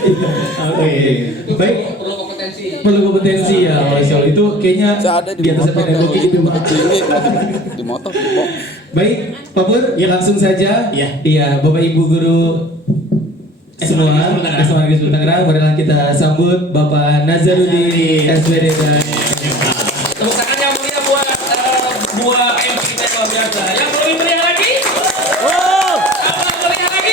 Oke, baik. Perlu kompetensi ya, Masya Allah. Itu kayaknya di atas pedagogi itu Pak. Di motor. Baik, Pak Pur, ya langsung saja. Iya, Bapak Ibu guru semua, Negeri Tangerang, marilah kita sambut Bapak Nazarudin SPD dan Tepuk tangan yang mulia buat MC kita yang luar biasa. Yang lebih meriah lagi? Yang meriah lagi?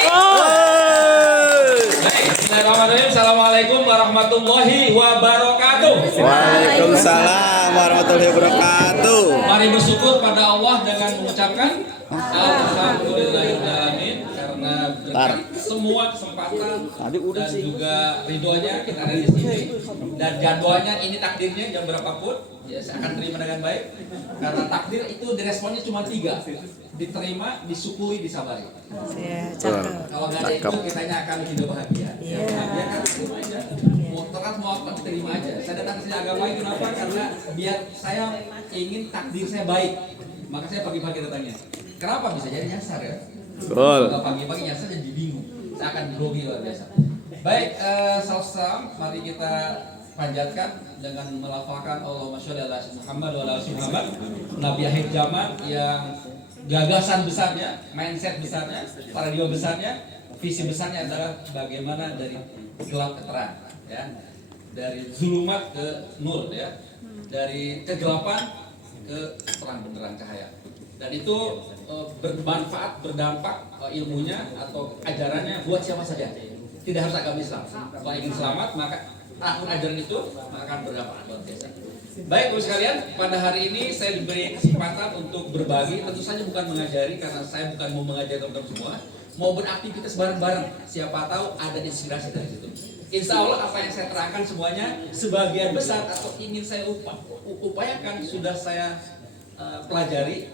Baik, bismillahirrahmanirrahim. Assalamualaikum warahmatullahi wabarakatuh. Waalaikumsalam warahmatullahi wabarakatuh. Mari bersyukur pada Allah dengan mengucapkan Alhamdulillahirrahmanirrahim, karena berkat semua kesempatan dan juga ridhonya kita ada di sini, dan jadwalnya ini takdirnya jam berapapun ya saya akan terima dengan baik, karena takdir itu diresponnya cuma 3: diterima, disyukuri, disabari. Kalau nggak ada itu kitanya akan hidup bahagia. Bahagia kan terima aja. Mau terat mau apa diterima aja. Saya datang ke sini agama ini kenapa? Karena biar saya ingin takdir saya baik. Maka saya pagi-pagi datangnya. Kenapa? Bisa jadi nyasar ya. Betul. Kalau pagi-pagi nyasar jadi bingung. Saya akan grogi luar biasa. Baik, salam, mari kita panjatkan dengan melafalkan Allahumma sholli ala Muhammad wa ala Muhammad, Nabi akhir zaman yang gagasan besarnya, mindset besarnya, paradigma besarnya, visi besarnya adalah bagaimana dari gelap ke terang, ya, dari zulumat ke nur, ya, dari kegelapan ke terang benderang cahaya. Dan itu bermanfaat, berdampak ilmunya atau ajarannya buat siapa saja. Tidak harus agama Islam. Kalau ingin selamat maka akun ajaran itu akan berdampak luar biasa. Baik, Bapak sekalian, pada hari ini saya diberi kesempatan untuk berbagi. Tentu saja bukan mengajari, karena saya bukan mau mengajari teman-teman semua, mau beraktivitas bareng-bareng. Siapa tahu ada inspirasi dari situ. Insya Allah apa yang saya terangkan semuanya sebagian besar atau ingin saya upayakan sudah saya pelajari,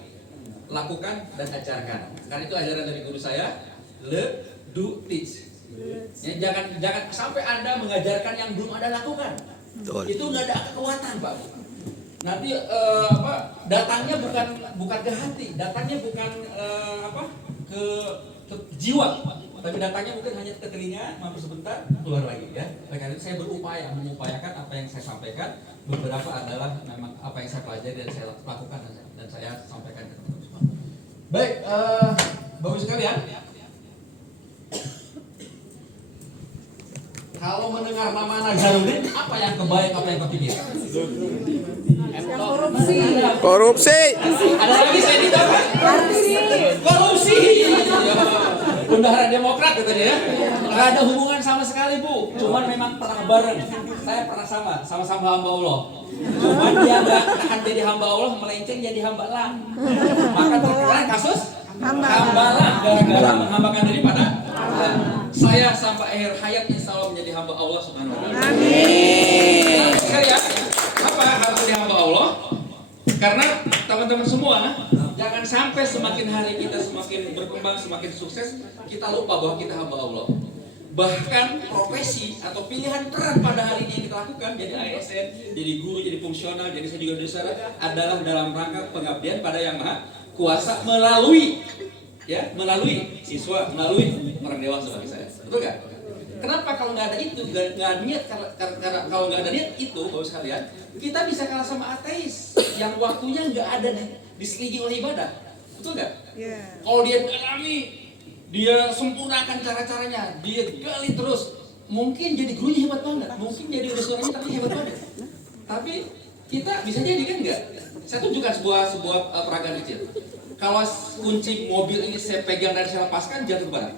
lakukan dan ajarkan. Karena itu ajaran dari guru saya, le, do, teach. Ya, jangan sampai Anda mengajarkan yang belum Anda lakukan. Itu nggak ada kekuatan, Pak. Nanti datangnya bukan ke hati, datangnya bukan ke jiwa, tapi datangnya mungkin hanya ke telinga, mampir sebentar, keluar lagi, ya. Karena itu saya mengupayakan apa yang saya sampaikan. Beberapa adalah memang apa yang saya pelajari dan saya lakukan dan saya sampaikan ke teman-teman semua. Baik, Bapak sekalian, kalau mendengar nama Nazarudin, apa yang kebayang, apa yang kepikir? Korupsi. Ada lagi saya tidak, Pak? Korupsi. Bendahara Demokrat katanya ya. Nggak ada hubungan sama sekali, Bu. Cuman memang pernah bareng. Saya pernah sama-sama hamba Allah. Cuman dia nggak akan jadi hamba Allah, melenceng jadi hamba lah. Maka terkena kasus hamba lah, gara-gara menghambakan diri pada Allah. Saya sampai akhir hayat insya Allah menjadi hamba Allah Subhanahu wa Ta'ala. Amin. Sekalian, apa harus jadi hamba Allah? Karena teman-teman semua, jangan sampai semakin hari kita semakin berkembang, semakin sukses, kita lupa bahwa kita hamba Allah. Bahkan profesi atau pilihan peran pada hari ini yang kita lakukan, jadi ASN, jadi guru, jadi fungsional, jadi saya juga dosen, adalah dalam rangka pengabdian pada Yang Maha Kuasa melalui siswa, melalui orang dewasa bagi saya. Betul nggak? Kenapa kalau nggak ada itu, nggak ada niat? Karena kalau nggak ada niat itu, Bapak sekalian, kita bisa kalah sama ateis yang waktunya nggak ada diselingi oleh ibadah. Betul nggak? Kalau dia dalami, dia sempurnakan cara-caranya, dia gali terus, mungkin jadi gurunya hebat banget, mungkin jadi restorannya tapi hebat banget. Tapi kita bisa jadi kan nggak? Saya tunjukkan sebuah peragaan kecil. Kalau kunci mobil ini saya pegang dan saya lepaskan, jatuh ke mana?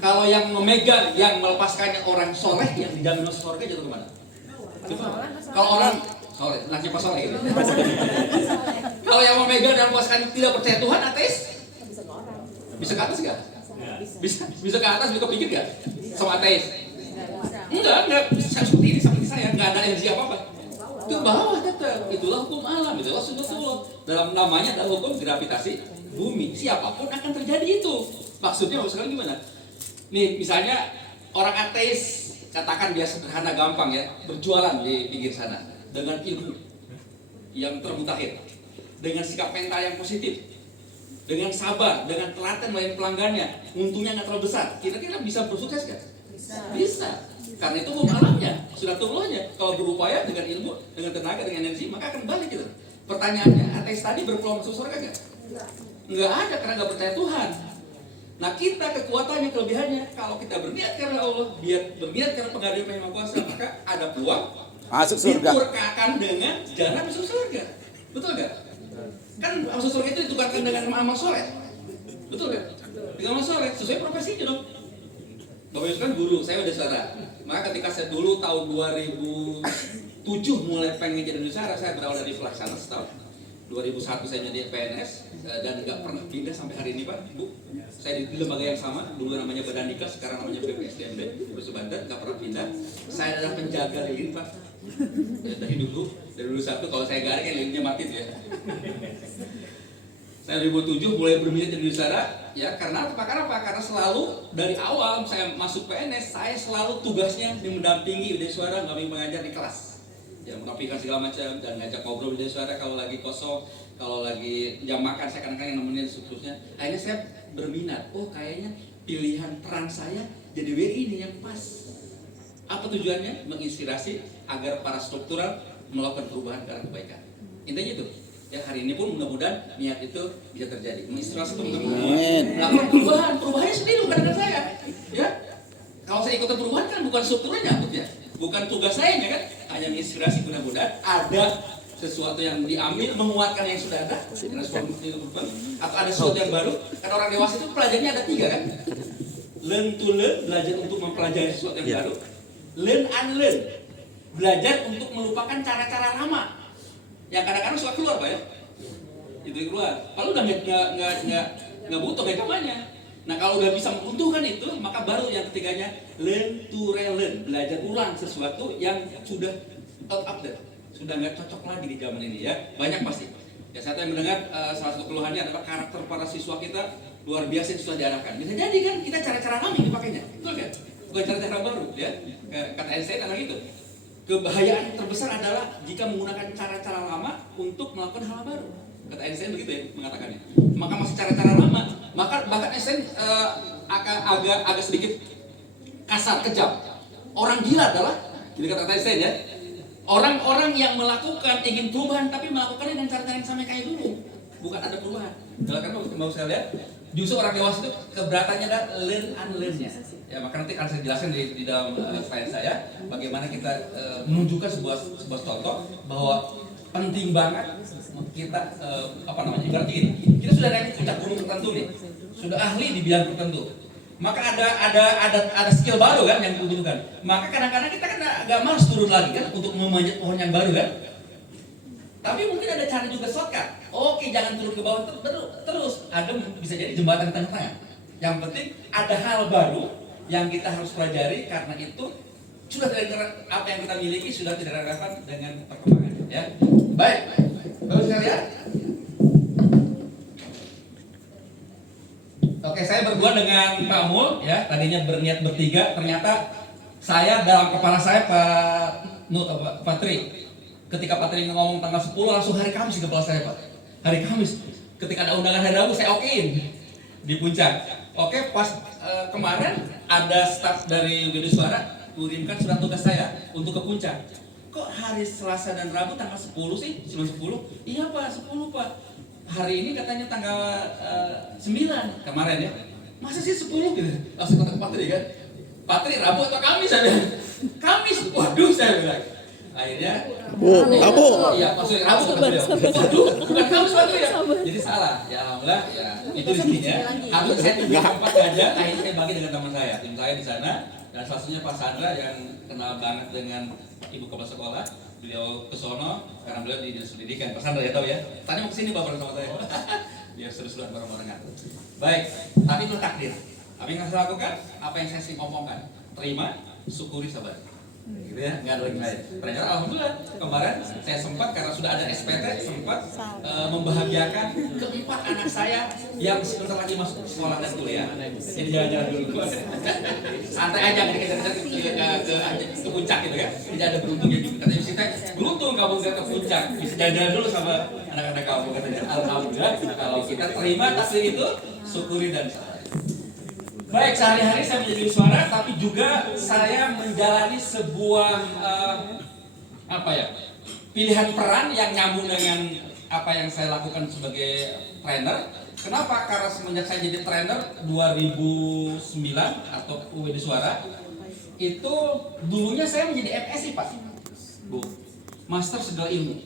Kalau yang memegang, yang melepaskannya orang soleh, yang dijamin masuk surga, jatuh ke mana? Kalau orang soleh, nanti pas soleh gitu. Kalau yang memegang dan melepaskan tidak percaya Tuhan, ateis? Bisa ke atas nggak? Bisa ke atas, bisa kepikir nggak? Sama ateis? Enggak, seperti saya, nggak ada energi apa-apa. Itu bawah tetap, itulah hukum alam, itulah sunatullah. Dalam namanya adalah hukum gravitasi bumi. Siapapun akan terjadi itu. Maksudnya sekarang gimana? Nih misalnya orang ateis, katakan dia sederhana gampang ya, berjualan di pinggir sana dengan ilmu yang termutakhir, dengan sikap mental yang positif, dengan sabar, dengan telaten melayani pelanggannya, untungnya nggak terlalu besar. Kira-kira bisa bersukses nggak? Bisa. Karena itu hukum alamnya, sunatullohnya. Kalau berupaya dengan ilmu, dengan tenaga, dengan energi, maka akan balik gitu. Pertanyaannya, ateis tadi berpeluang masuk surga nggak? Nggak ada, karena nggak percaya Tuhan. Nah kita kekuatannya, kelebihannya, kalau kita berniat karena Allah, berniat karena pengabdian Yang Maha Kuasa, maka ada peluang Masuk surga. diturunkan dengan jalan masuk surga. Betul nggak? Kan masuk surga itu ditukarkan dengan amal soleh. Betul nggak? Dengan amal soleh, sesuai profesinya dong. Bapak Ibu kan guru, saya udah saudara. Maka ketika saya dulu tahun 2007 mulai pengen jadi saudara, saya berawal dari pelaksana setahun. 2001 saya jadi PNS dan nggak pernah pindah sampai hari ini Pak, Bu. Saya di lembaga yang sama, dulu namanya Badan Diklat, sekarang namanya BPSDMD, Gubernur Banten, nggak pernah pindah. Saya adalah penjaga lilin Pak. Ya, dari dulu satu, kalau saya garing kan lilinnya mati tuh ya. Saya 2007 mulai berminat jadi saudara, ya karena apa? Karena selalu dari awal saya masuk PNS, saya selalu tugasnya mendampingi Widya Suara, nggak mengajar di kelas. Ya menampilkan segala macam dan ngajak ngobrol Widya Suara kalau lagi kosong, kalau lagi jam makan saya kadang-kadang yang nemenin seterusnya. Akhirnya saya berminat, oh kayaknya pilihan peran saya jadi WI ini yang pas. Apa tujuannya? Menginspirasi agar para struktural melakukan perubahan ke arah kebaikan. Intinya itu. Ya hari ini pun mudah-mudahan niat itu bisa terjadi. Menginspirasi teman-teman melakukan perubahan. Perubahannya sendiri bukan dengan saya. Ya. Kalau saya ikutan perubahan kan bukan strukturnya nyambutnya. Bukan tugas saya kan. Hanya menginspirasi, mudah-mudahan ada sesuatu yang diambil menguatkan yang sudah ada. Atau ada sesuatu yang baru. Kan orang dewasa itu pelajarannya ada 3 kan. Learn to learn, belajar untuk mempelajari sesuatu yang baru. Learn and learn, belajar untuk melupakan cara-cara lama yang kadang-kadang suka keluar Pak ya, itu keluar. Kalau udah nggak butuh gamanya. Nah kalau udah bisa menguntungkan itu, maka baru yang ketiganya learn to relearn, belajar ulang sesuatu yang sudah out of date, sudah nggak cocok lagi di zaman ini ya. Banyak pasti. Ya saya yang mendengar salah satu keluhannya adalah karakter para siswa kita luar biasa yang sudah diarahkan. Bisa jadi kan kita cara-cara lama yang dipakainya, betul kan? Bukan cara-cara baru ya. Kata Einstein adalah gitu. Kebahayaan terbesar adalah jika menggunakan cara-cara lama untuk melakukan hal baru. Kata Einstein begitu ya mengatakannya. Maka masih cara-cara lama, maka bahkan Einstein agak sedikit kasar, kejam. Orang gila adalah, jadi kata Einstein ya, orang-orang yang melakukan ingin perubahan tapi melakukannya dengan cara-cara yang sama kayak dulu. Bukan ada perubahan. Kalau kan mau saya lihat, justru orang dewasa itu keberatannya adalah learn and learn-nya. Ya, maka nanti akan saya jelaskan di dalam slide saya bagaimana kita menunjukkan sebuah contoh bahwa penting banget kita ibarat gini. Kita sudah naik puncak gunung tertentu nih, sudah ahli di bidang tertentu. Maka ada skill baru kan yang dibutuhkan. Maka kadang-kadang kita kan agak malas turun lagi kan untuk memanjat pohon yang baru kan. Tapi mungkin ada cara juga shortcut. Oke, jangan turun ke bawah terus. Ada bisa jadi jembatan tengah-tengah. Yang penting ada hal baru yang kita harus pelajari karena itu sudah tidak apa yang kita miliki sudah tidak relevan dengan perkembangan. Ya, baik. Bagus sekalian. Oke, saya berdua dengan Pak Mul. Ya, tadinya berniat bertiga, ternyata saya dalam kepala saya Pak Patri. Ketika Patri ngomong tanggal 10 langsung hari Kamis di kepala saya Pak. Hari Kamis. Ketika ada undangan hari Rabu saya okein di puncak. Oke, pas kemarin ada staf dari Widya Suara kirimkan surat tugas saya untuk ke puncak. Kok hari Selasa dan Rabu tanggal 10 sih? Cuma 10? Iya Pak, 10 Pak. Hari ini katanya tanggal 9 kemarin ya. Masa sih 10 gitu? Langsung kontak Patri kan. Patri Rabu atau Kamis ada? Kamis. Waduh saya bilang. Akhirnya Rabu. Iya, maksudnya Rabu kan beliau. Waduh, bukan Kamis Patri ya. Jadi salah. Ya alhamdullah ya itu rezekinya. Harus saya tunjuk tempat aja. Akhirnya saya bagi dengan teman saya. Tim saya di sana dan salah satunya Pak Sandra yang kenal banget dengan Ibu Kepala Sekolah. Beliau ke sono karena beliau di dinas pendidikan. Pak Sandra ya tahu ya. Tadi mau kesini Bapak sama saya. Biar seru-seruan bareng-barengan. Baik, tapi itu takdir. Apa yang harus lakukan? Apa yang saya ngomongkan? Terima, syukuri, sabar. Gitu ya, nggak ada lagi lain. Ternyata alhamdulillah kemarin saya sempat karena sudah ada SPT sempat membahagiakan keempat anak saya yang sebentar lagi masuk sekolah dan kuliah. Jadi jalan-jalan dulu. Santai aja ketika ke puncak gitu ya. Tidak ada beruntungnya juga. Katanya kita beruntung kamu ke puncak. Bisa jalan-jalan dulu sama anak-anak kamu katanya. Alhamdulillah kalau kita terima takdir itu syukuri dan sabar. Baik, sehari-hari saya menjadi suara, tapi juga saya menjalani sebuah pilihan peran yang nyambung dengan apa yang saya lakukan sebagai trainer. Kenapa? Karena semenjak saya jadi trainer 2009 atau UWD Suara, itu dulunya saya menjadi MSI Pak, Bu, Master Segala Ilmu.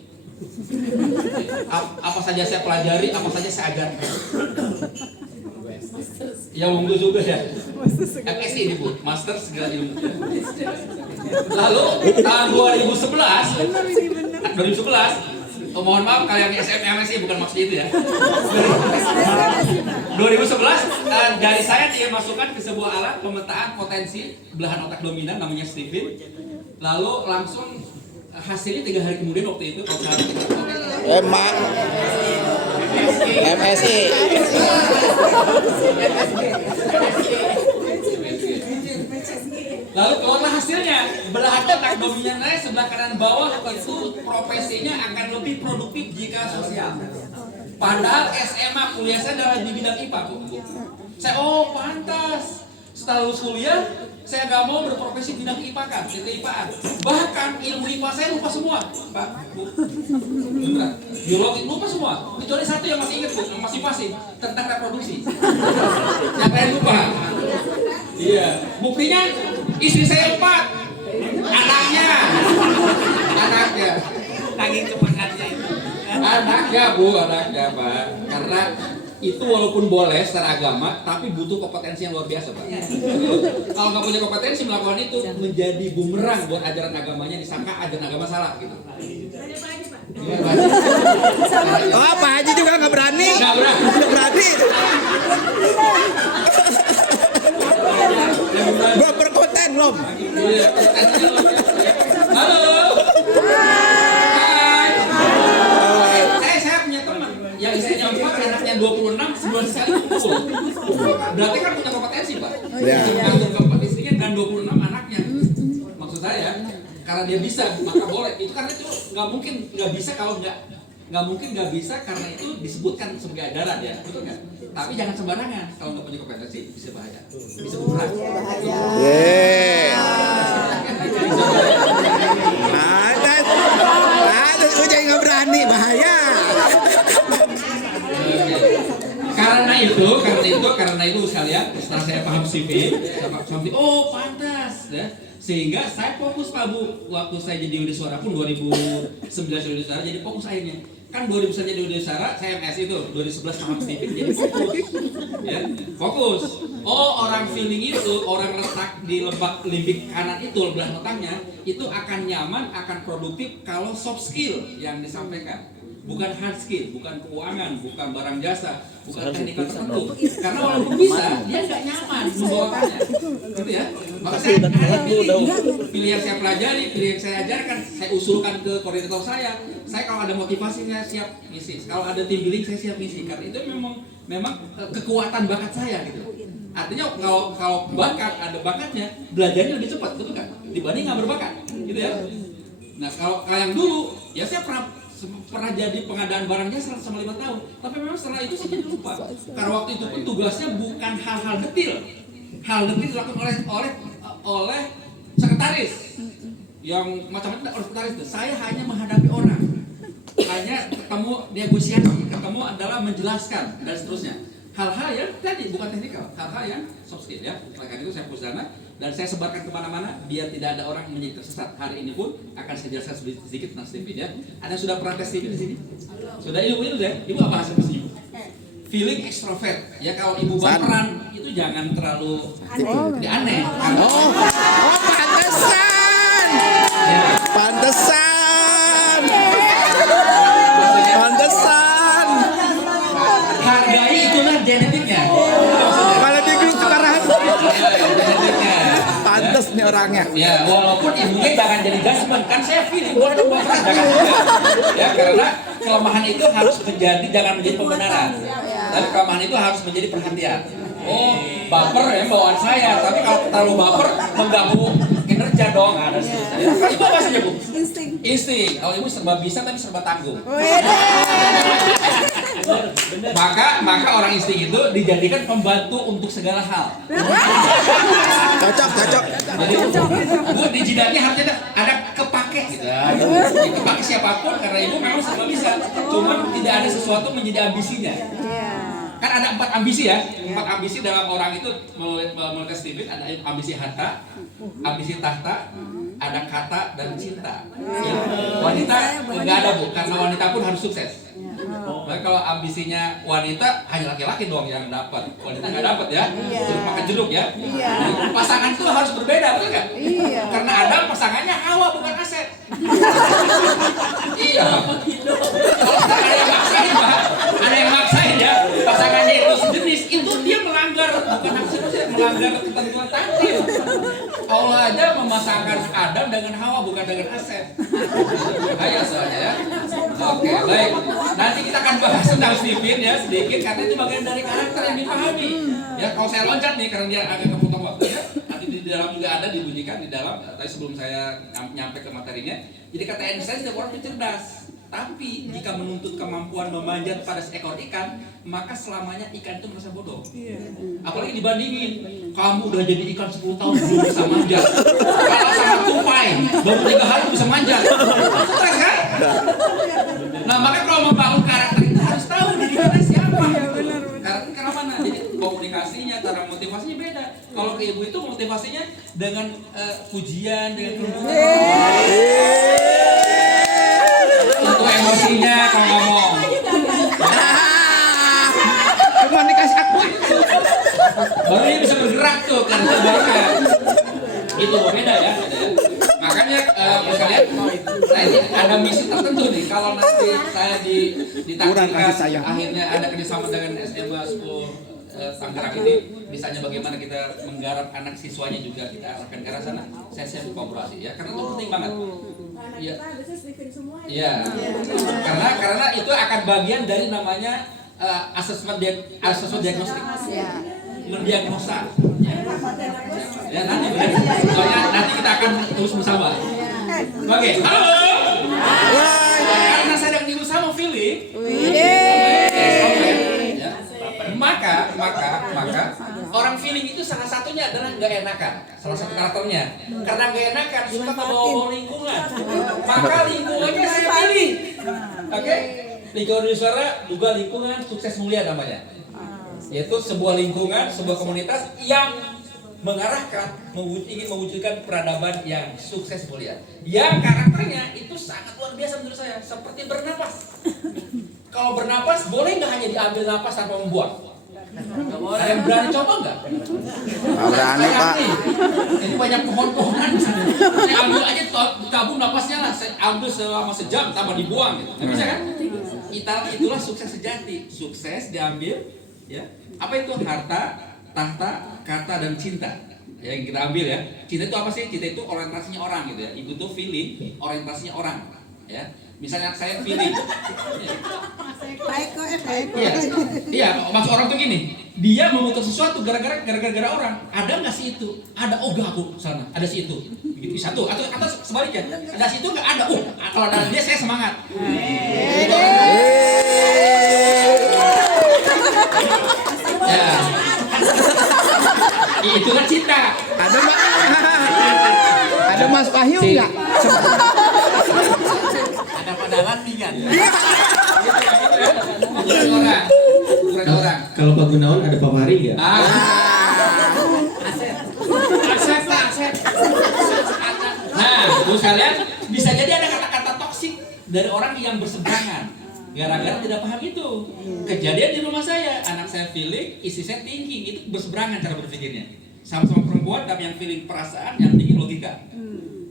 Apa saja saya pelajari, apa saja saya ajarkan. Ya unggul juga ya. MSI ini Bu, Master Segala Ilmu. Lalu tahun 2011, mohon maaf kalian MSI bukan maksud itu ya. 2011 dari saya dimasukkan ke sebuah alat pemetaan potensi belahan otak dominan namanya Stephen. Lalu langsung hasilnya 3 hari kemudian waktu itu Emang MSI. Lalu keluarlah hasilnya, belahan otak dominan saya sebelah kanan bawah itu profesinya akan lebih produktif jika sosial. Padahal SMA kuliah saya adalah di bidang IPA, Bu. Saya pantas. Setelah lulus kuliah, saya nggak mau berprofesi bidang IPA kan, IPA-an. Bahkan ilmu IPA saya lupa semua, Pak, Bu. Beneran. Biologi lupa semua. Kecuali satu yang masih ingat, Bu, yang masih pasti tentang reproduksi. Yang lain lupa. Iya. Buktinya istri saya 4, anaknya, nangis kepengatnya itu. Anaknya Pak, karena itu walaupun boleh secara agama, tapi butuh kompetensi yang luar biasa Pak. Kalau nggak punya kompetensi melakukan itu menjadi bumerang buat ajaran agamanya, disangka ajaran agama salah gitu. Oh, Pak Haji juga nggak berani. Nggak berani. Gua berkonten belum. Halo. Hai. Saya punya teman yang istrinya 4, anaknya 26, sebulan sekali kumpul. Berarti kan punya kompetensi Pak. Ya. Yang 4 istrinya dan 26 anaknya. Maksud saya, karena dia bisa maka boleh. Itu karena itu nggak mungkin nggak bisa kalau nggak mungkin nggak bisa karena itu disebutkan sebagai adaran ya, betul nggak? Tapi jangan sembarangan, kalau nggak punya kompetensi bisa bahaya, bisa bumerang. Ada udah nggak berani, bahaya. Karena itu sekalian, setelah saya paham CV, pantas ya. Sehingga saya fokus Pak Bu, waktu saya jadi UWD Suara pun 2019 UWD Suara jadi fokus akhirnya. Kan 2009 jadi UWD Suara, saya MS itu 2011 paham CV jadi fokus. Ya, fokus. Orang feeling itu, orang letak di limbik kanan itu belah otaknya itu akan nyaman, akan produktif kalau soft skill yang disampaikan. Bukan hard skill, bukan keuangan, bukan barang jasa, bukan teknikal tertentu. Karena walaupun bisa, dia nggak nyaman membawakannya, gitu ya. Maka saya pilih yang saya pelajari, pilih yang saya ajarkan, saya usulkan ke koordinator saya. Saya kalau ada motivasi saya siap ngisi, kalau ada tim building saya siap ngisi. Karena itu memang kekuatan bakat saya gitu. Artinya kalau bakat ada bakatnya, belajarnya lebih cepat, betul kan? Dibanding nggak berbakat, gitu ya. Nah kalau yang dulu, ya saya pernah jadi pengadaan barang jasa selama 5 tahun, tapi memang setelah itu saya jadi lupa. Karena waktu itu pun tugasnya bukan hal-hal detil, dilakukan oleh sekretaris yang macam-macam oleh sekretaris itu. Saya hanya menghadapi orang, hanya ketemu negosiasi, ketemu adalah menjelaskan dan seterusnya. Hal-hal yang tadi bukan teknikal, hal-hal yang soft skill ya. Oleh itu saya fokus sana dan saya sebarkan kemana-mana biar tidak ada orang menjadi tersesat. Hari ini pun akan saya jelaskan sedikit tentang Stephen ya. Ada sudah pernah tes Stephen di sini? Sudah ibu ya? Ibu apa hasil tesnya ibu? Feeling extrovert ya. Kalau ibu baperan itu jangan terlalu aneh. Pantesan. Ya. Pantesan. Hargai itulah genetiknya. Malah di grup sekarang. Genetiknya. Pantes nih orangnya. Ya, walaupun ibunya jangan jadi judgment, kan saya feeling boleh dong baperan, jangan juga. Ya, karena kelemahan itu harus jangan menjadi pembenaran. Tapi kelemahan itu harus menjadi perhatian. Baper ya bawaan saya, tapi kalau terlalu baper mengganggu kinerja dong, ada seterusnya. Ibu apa saja Bu? Insting. Kalau ibu serba bisa tapi serba tanggung. Maka orang insting itu dijadikan pembantu untuk segala hal. Cocok. Jadi, Bu, di jidatnya harusnya ada kepake gitu. Kepake siapapun karena ibu memang serba bisa. Cuman tidak ada sesuatu menjadi ambisinya. Kan ada 4 ambisi ya. 4 ambisi dalam orang itu menurut Steven ada ambisi harta, ambisi tahta, ada kata dan cinta. Ya. Wanita nggak ada Bu, karena wanita pun harus sukses. Nah, kalau ambisinya wanita hanya laki-laki doang yang dapat, wanita nggak dapat ya. Jeruk makan jeruk ya. Pasangan itu harus berbeda, betul kan? Karena ada pasangannya Hawa bukan Asep. Iya. Kalau ada yang maksain Pak, ada yang maksain ya. Pasangannya itu sejenis, itu dia melanggar bukan hak manusia, melanggar ketentuan takdir. Allah aja memasangkan Adam dengan Hawa bukan dengan Asep. Bahaya soalnya ya. Oke, baik. Nanti kita akan bahas tentang Steven ya sedikit karena itu bagian dari karakter yang dipahami. Ya, kalau saya loncat nih karena dia agak kepotong waktu ya. Nanti di dalam juga ada dibunyikan di dalam. Tapi sebelum saya nyampe ke materinya, jadi kata Einstein setiap orang itu cerdas. Tapi jika menuntut kemampuan memanjat pada seekor ikan, maka selamanya ikan itu merasa bodoh. Apalagi dibandingin, kamu udah jadi ikan 10 tahun belum bisa manjat. Kalau sama tupai, baru 3 hari bisa manjat. Stres kan? Nah, maka kalau membangun karakter itu harus tahu diri kita siapa. Karakter karena mana? Jadi komunikasinya, cara motivasinya beda. Kalau ke ibu itu motivasinya dengan pujian, dengan kelembutan. Untuk emosinya kalau ngomong. Cuma dikasih aku. Baru dia bisa bergerak tuh karena terbarukan. Itu beda ya. Makanya misalnya saya ini ada misi tertentu nih. Kalau nanti saya ditakdirkan akhirnya ada kerjasama dengan SMA School Tangerang ini, misalnya bagaimana kita menggarap anak siswanya juga kita arahkan ke arah sana, saya siap kolaborasi ya, karena itu penting banget. Iya. Iya. Karena itu akan bagian dari namanya asesmen diagnostik. Mendiagnosa. Ya nanti soalnya nanti kita akan terus bersama. Oke, halo. Karena saya sedang bersama Philip. Maka orang feeling itu salah satunya adalah nggak enakan, salah satu karakternya. Karena nggak enakan suka bawa lingkungan, maka lingkungannya saya pilih. Oke, lingkungan suara juga lingkungan sukses mulia namanya, yaitu sebuah lingkungan, sebuah komunitas yang mengarahkan ingin mewujudkan peradaban yang sukses mulia. Yang karakternya itu sangat luar biasa menurut saya, seperti bernapas. Kalau bernapas boleh nggak hanya diambil napas tanpa membuang? Ada yang berani coba nggak? Nggak berani Pak. Ini banyak pohon-pohonan. Saya ambil aja tabung napasnya lah. Saya ambil selama sejam tanpa dibuang. Gitu. Nggak bisa kan? Itulah sukses sejati. Sukses diambil. Ya. Apa itu harta, tahta, kata dan cinta? Ya, yang kita ambil ya. Cinta itu apa sih? Cinta itu orientasinya orang gitu ya. Ibu tuh feeling, orientasinya orang. Ya. Misalnya saya feeling. Iya, maksud orang tuh gini, dia memutus sesuatu gara-gara orang. Ada nggak sih itu? Ada, oh gak aku sana. Ada si itu. Begitu satu atau sebaliknya. Ada si itu nggak ada. Oh, kalau ada dia saya semangat. Ya. Itu kan cinta. Ada Mas Wahyu nggak? Ada padawan nih kan? Orang. Kalau Pak Gunawan ada Pak Fahri nggak? Aset. Nah, terus kalian bisa jadi ada kata-kata toksik dari orang yang berseberangan. Gara-gara tidak paham itu. Kejadian di rumah saya, anak saya feeling, istri saya thinking, itu berseberangan cara berpikirnya. Sama-sama perempuan, tapi yang feeling perasaan, yang tinggi logika.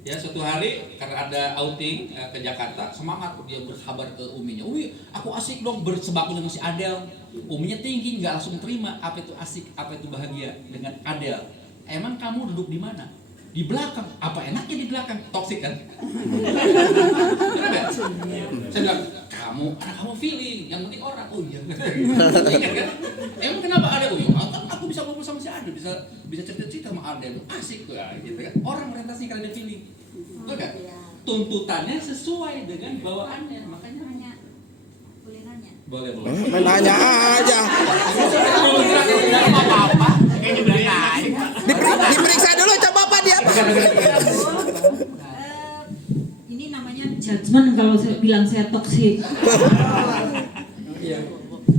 Ya, suatu hari karena ada outing ke Jakarta, semangat dia berkabar ke uminya. Umi, aku asik dong bersebakul dengan si Adel. Uminya tinggi, nggak langsung terima. Apa itu asik, apa itu bahagia dengan Adel. Emang kamu duduk di mana? Di belakang. Apa enaknya di belakang? Toksik kan? Benar nggak? Saya bilang, kamu feeling, yang penting orang. Oh iya. Ingat kan? Emang kenapa Adel? Oh iya, aku bisa ngobrol sama si Adel, bisa cerita-cerita sama Adel. Asik tuh, gitu kan? Orang orientasi karena dia feeling. Betul kan? Tuntutannya sesuai dengan bawaannya, makanya Boleh. Main nanya aja. Apa-apa. Diperiksa dulu coba Pak dia apa? Ini namanya judgement kalau saya bilang saya toksik.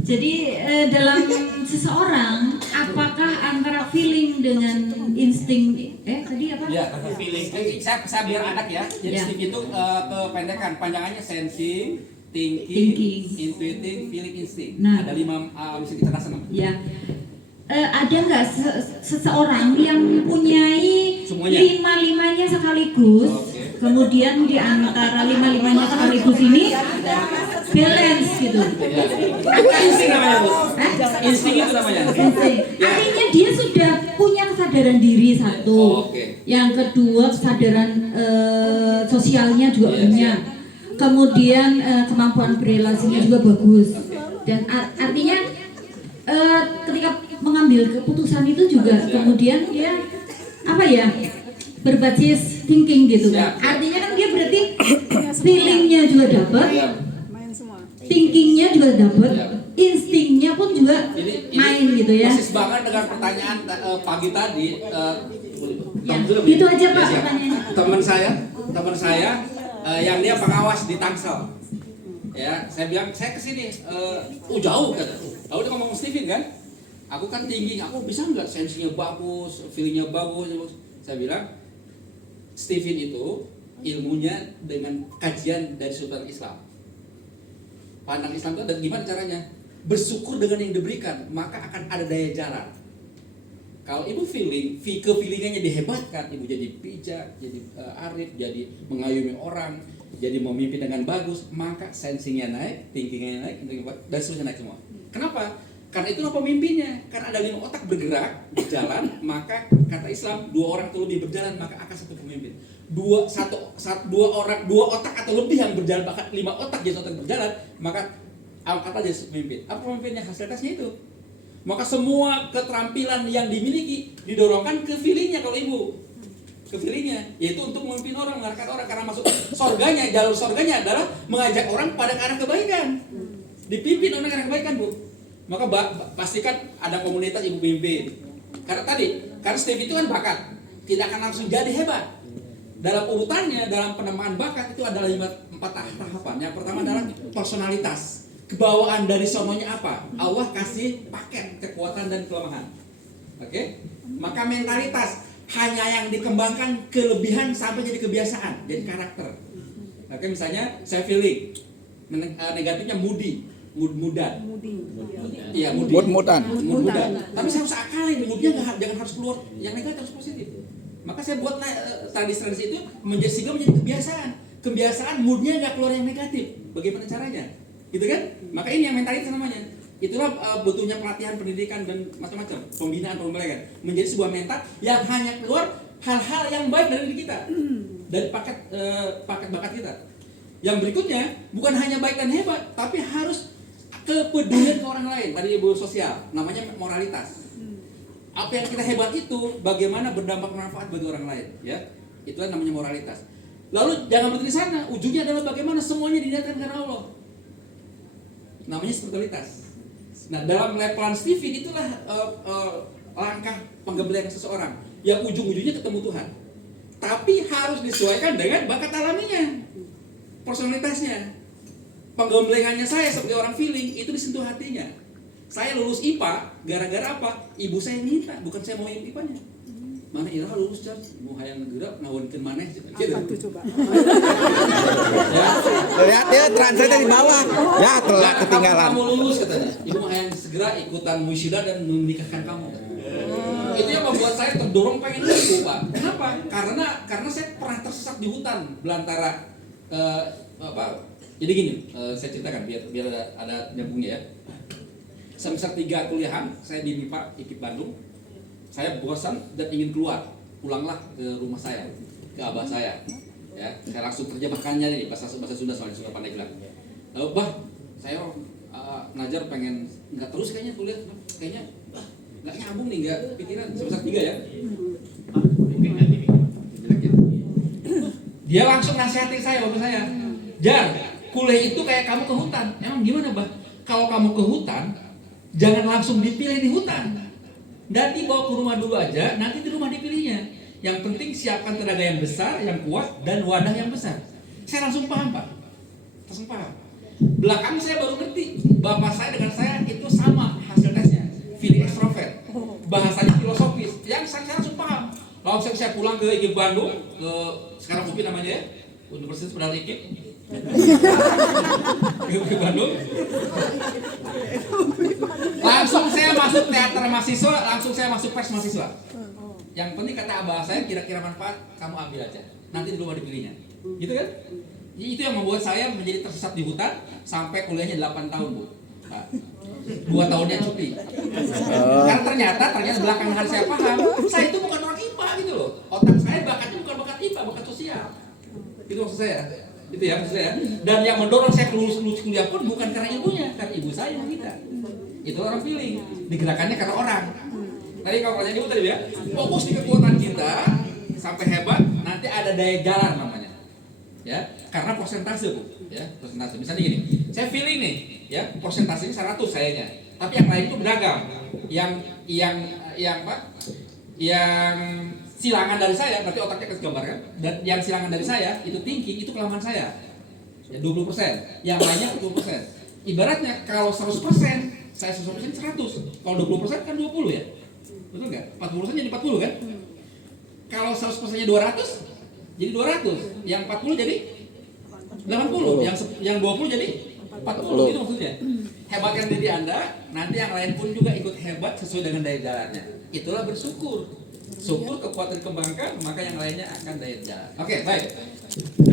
Jadi dalam seseorang, apakah antara feeling dengan insting? Tadi apa? Ya, feeling. Saya biar anak ya. Jadi Ya. stick itu kependekan. Panjangannya sensing, thinking, intuiting, feeling, instinct. Nah. Ada 5 misi kecerdasan. Ya. Ada nggak seseorang yang mempunyai Semuanya? lima-limanya sekaligus, Oke. kemudian di antara lima-limanya sekaligus ini balance gitu. Apa insting namanya, Bu? Insting itu namanya. Insting. Artinya dia sudah punya kesadaran diri satu. Oke. Yang kedua kesadaran sosialnya juga Iya, punya. Kemudian kemampuan berrelasinya juga bagus. Dan artinya ketika mengambil keputusan itu juga kemudian dia apa ya, berbasis thinking gitu kan. Artinya kan dia berarti feelingnya juga dapat, thinkingnya juga dapat, instingnya pun juga main gitu ya. Persis banget dengan pertanyaan pagi tadi. Ya, gitu aja Pak Ya, pertanyaannya. Teman saya yang dia pengawas di Tangsel. Ya, saya bilang saya kesini, jauh kata. Lalu dia ngomong Steven kan, aku kan tinggi, aku bisa nggak sensinya bagus, feelingnya bagus. Saya bilang, Steven itu ilmunya dengan kajian dari sudut Islam. Pandang Islam itu ada gimana caranya? Bersyukur dengan yang diberikan, maka akan ada daya jalan. Kalau ibu feelingannya dihebatkan, ibu jadi bijak, jadi arif, jadi mengayomi orang, jadi memimpin dengan bagus, maka sensingnya naik, thinkingnya naik, dan seterusnya naik semua. Kenapa? Karena itulah pemimpinnya. Karena ada 5 otak bergerak, berjalan, maka kata Islam 2 orang atau lebih berjalan, maka akan satu pemimpin. 2 otak atau lebih yang berjalan, bahkan 5 otak jadi otak berjalan, maka angkat aja pemimpin. Apa pemimpinnya? Hasil-hasilnya itu. Maka semua keterampilan yang dimiliki didorongkan ke feelingnya kalau ibu. Ke feelingnya, yaitu untuk memimpin orang, mengarahkan orang. Karena masuk sorganya, jalur sorganya adalah mengajak orang pada ke arah kebaikan. Dipimpin oleh arah kebaikan, Bu. Maka pastikan ada komunitas ibu pimpin. Karena Steve itu kan bakat, tidak akan langsung jadi hebat. Dalam urutannya, dalam penemaan bakat itu adalah 4 tahapan. Yang pertama adalah personalitas. Kebawaan dari sononya apa? Allah kasih paket kekuatan dan kelemahan. Oke? Maka mentalitas hanya yang dikembangkan kelebihan sampai jadi kebiasaan, jadi karakter. Oke, misalnya saya feeling negatifnya mudah. Iya, Mud-mudan. Tapi saya harus akalin, moodnya jangan harus keluar, yang negatif harus positif. Maka saya buat tradisi itu sehingga menjadi kebiasaan. Kebiasaan moodnya nggak keluar yang negatif. Bagaimana caranya? Gitu kan? Maka ini yang mentalitas namanya. Itulah butuhnya pelatihan pendidikan dan macam-macam, pembinaan pembelajaran menjadi sebuah mental yang hanya keluar hal-hal yang baik dari diri kita, dari paket bakat kita. Yang berikutnya bukan hanya baik dan hebat, tapi harus kepedulian ke orang lain. Tadi ibu sosial, namanya moralitas. Apa yang kita hebat itu bagaimana berdampak manfaat bagi orang lain, ya. Itulah namanya moralitas. Lalu jangan berhenti di sana, ujungnya adalah bagaimana semuanya diniatkan karena Allah. Namanya spiritualitas. Nah, dalam levelan Steven itulah langkah penggemblengan seseorang yang ujung-ujungnya ketemu Tuhan. Tapi harus disesuaikan dengan bakat alaminya, personalitasnya. Penggemblengannya saya sebagai orang feeling itu disentuh hatinya. Saya lulus IPA gara-gara apa? Ibu saya minta, bukan saya mau IPA-nya. Mana Ira lulus jar, mau hayang gerak ngawonkeun maneh gitu. Apa tuh coba? Ya. Lihat ya translate di bawah. Ya telah ketinggalan. Kamu lulus katanya. Ibu hayang segera ikutan wisuda dan menikahkan kamu. Itu yang membuat saya terdorong pengen itu, Pak. Kenapa? Karena saya pernah tersesat di hutan belantara jadi gini, saya ceritakan biar ada nyambungnya ya. Semester 3 kuliahan, saya di MIPA IKIP Bandung. Saya bosan dan ingin keluar, pulanglah ke rumah saya, ke abah saya. Ya, saya langsung terjemahkannya nih bahasa Sunda soalnya suka pandai bilang. Lalu saya ngajar pengen nggak terus kayaknya kuliah, kayaknya nggak nyambung nih, nggak pikiran semester 3 ya. Dia langsung nasihatin saya, bapak saya, Jar, kuliah itu kayak kamu ke hutan. Emang gimana, Bah? kalau kamu ke hutan, jangan langsung dipilih di hutan. Dan dibawa ke rumah dulu aja, nanti di rumah dipilihnya. Yang penting siapkan tenaga yang besar, yang kuat, dan wadah yang besar. Saya langsung paham, Pak. Langsung paham. Belakang saya baru ngerti, bapak saya dengan saya itu sama hasil tesnya. Feeling extrovert. Bahasanya filosofis. Yang saya langsung paham. Lalu saya pulang ke IKIP Bandung, ke sekarang UPI namanya ya, Universitas Pedal IKIP. Ke Bandung. Langsung saya masuk teater mahasiswa, langsung saya masuk pers mahasiswa. Yang penting kata abah saya, kira-kira manfaat kamu ambil aja. Nanti di rumah dipilihnya. Gitu kan? Itu yang membuat saya menjadi tersesat di hutan sampai kuliahnya 8 tahun, Bu. Nah, 2 tahunnya cuti. Karena ternyata belakangan hari saya paham, saya itu bukan orang IPA gitu loh. Otak saya bakatnya bukan bakat IPA, bakat sosial. Itu maksud saya. Itu ya maksud saya. Dan yang mendorong saya lulus kuliah pun bukan karena ibunya, karena ibu saya yang kita. Itu orang feeling. Digerakannya karena orang. Tadi kalau tanya ibu tadi ya, fokus di kekuatan kita sampai hebat, nanti ada daya jalan namanya. Ya, karena persentase, Bu. Ya, persentase. Misalnya gini, saya feeling nih, ya, persentasenya 100 sayanya. Tapi yang lain itu beragam. Yang Pak, yang silangan dari saya, berarti otaknya kasih gambar kan? Dan yang silangan dari saya itu thinking, itu kelemahan saya. Ya 20%, yang lainnya 40%. Ibaratnya kalau 100%, saya 100%, 100. Kalau 20% kan 20 ya. Betul nggak? 40% jadi 40 kan? Kalau 100%-nya 200, jadi 200. Yang 40 jadi 80. Yang 20 jadi 40. Itu maksudnya. Hebatkan diri Anda, nanti yang lain pun juga ikut hebat sesuai dengan daya jalannya. Itulah bersyukur. Syukur kekuatan dikembangkan, maka yang lainnya akan daya jalan. Oke, baik.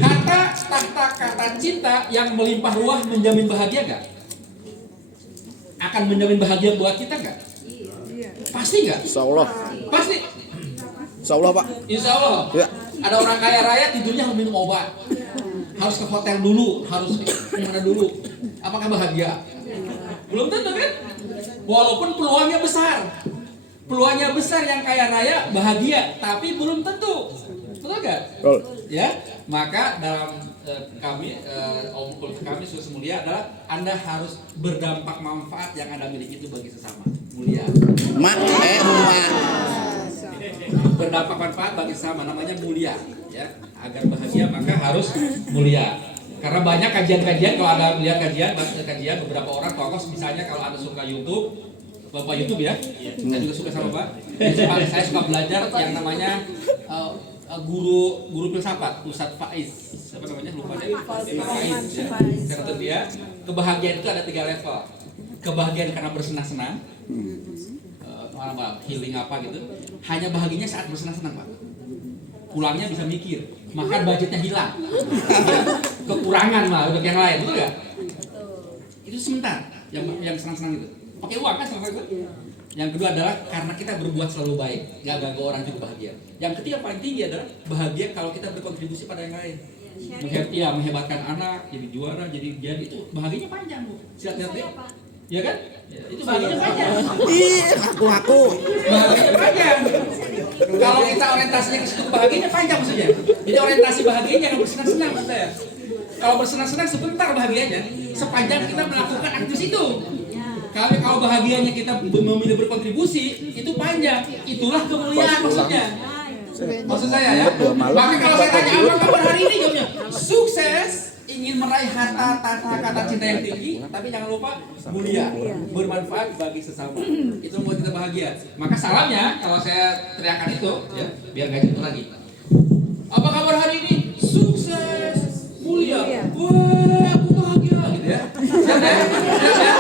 Tahta kata cinta yang melimpah ruah menjamin bahagia nggak? Akan menjamin bahagia buat kita nggak? Pasti nggak? Insya Allah. Pasti. Insya Allah, Pak. Insya Allah. Ya. Ada orang kaya raya tidurnya harus minum obat, harus ke hotel dulu, harus kemana dulu. Apakah bahagia? Belum tentu kan? Walaupun peluangnya besar. Peluangnya besar yang kaya raya bahagia, tapi belum tentu. Betul nggak? Betul. Ya, maka dalam kami Susu Mulia adalah Anda harus berdampak manfaat yang Anda miliki itu bagi sesama. Mulia. Mak. Berdampak manfaat bagi sesama namanya mulia, ya. Agar bahagia maka harus mulia. Karena banyak kajian-kajian, kalau Anda melihat kajian beberapa orang tokoh, misalnya kalau Anda suka YouTube, Bapak YouTube ya, saya juga suka sama Pak. Saya suka belajar yang namanya guru filsafat, Ustadz Faiz. Siapa namanya? Lupa deh. Faiz. Ya. Kata dia, kebahagiaan itu ada 3 level. Kebahagiaan karena bersenang-senang, healing apa gitu. Hanya bahagianya saat bersenang-senang, Pak. Pulangnya bisa mikir, makan budgetnya hilang. Kekurangan lah untuk yang lain, betul nggak? Itu sebentar, yang senang-senang itu. Pakai uang kan selama itu. Yang kedua adalah karena kita berbuat selalu baik, nggak ganggu orang juga bahagia. Yang ketiga paling tinggi adalah bahagia kalau kita berkontribusi pada yang lain. Menghebatkan anak, jadi juara, jadi itu bahagianya panjang, Bu. Siap-siap deh. Ya kan? Ya, itu bahagianya panjang. Aku. Bahagianya panjang. Kalau kita orientasinya ke situ bahagianya panjang maksudnya. Jadi orientasi bahagianya jangan bersenang-senang maksud saya. Kalau bersenang-senang sebentar bahagianya, sepanjang kita melakukan aktivitas itu. Kalau bahagianya kita memilih berkontribusi, itu panjang. Itulah kemuliaan maksudnya. Maksud saya ya. Maka kalau saya tanya apa kabar hari ini, jawabnya sukses, ingin meraih kata cinta yang tinggi, tapi jangan lupa mulia, bermanfaat bagi sesama. Itu membuat kita bahagia. Maka salamnya kalau saya teriakan itu, ya, biar nggak jatuh lagi. Apa kabar hari ini? Sukses, mulia. Wah, aku bahagia gitu ya. Siap ya? Siap ya?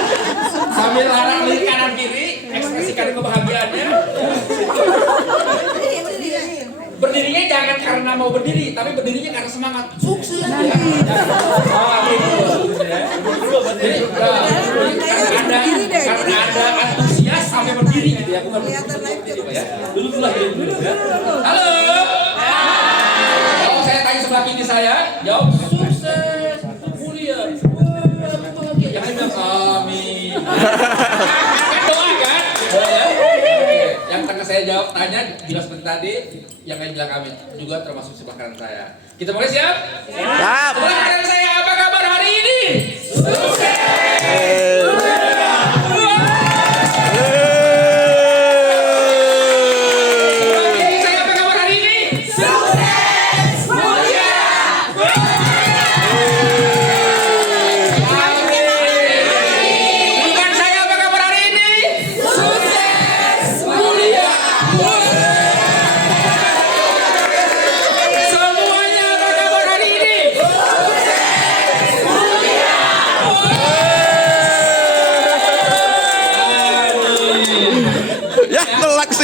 Sambil larang lirik kanan kiri, ekspresikan kebahagiaannya. Berdirinya jangan karena mau berdiri, tapi berdirinya karena semangat. Sukses ya. Jadi karena ada antusias sampai berdiri gitu ya, bukan berdiri Pak ya. Duduk dulu ya. Halo. Kalau saya tanya sebelah kiri saya, jawab sukses, mulia. Wah, bahagia. Jangan bilang amin. Kan doa kan? Doa ya. Yang tengah saya jawab tanya jelas seperti tadi, yang lain bilang amin juga termasuk sebelah kanan saya. Kita mulai siap? Siap. Sebelah kanan saya apa kabar hari ini? Sukses.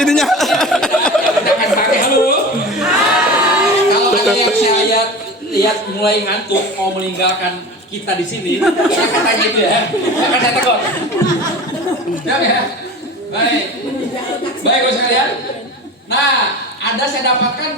ininya. Kita akan pakai halo. Kalau ada yang saya lihat mulai ngantuk mau meninggalkan kita di sini, saya akan tanya itu ya. Akan saya tegur. Siap ya? Baik. Baik, bos sekalian. Nah, ada saya dapatkan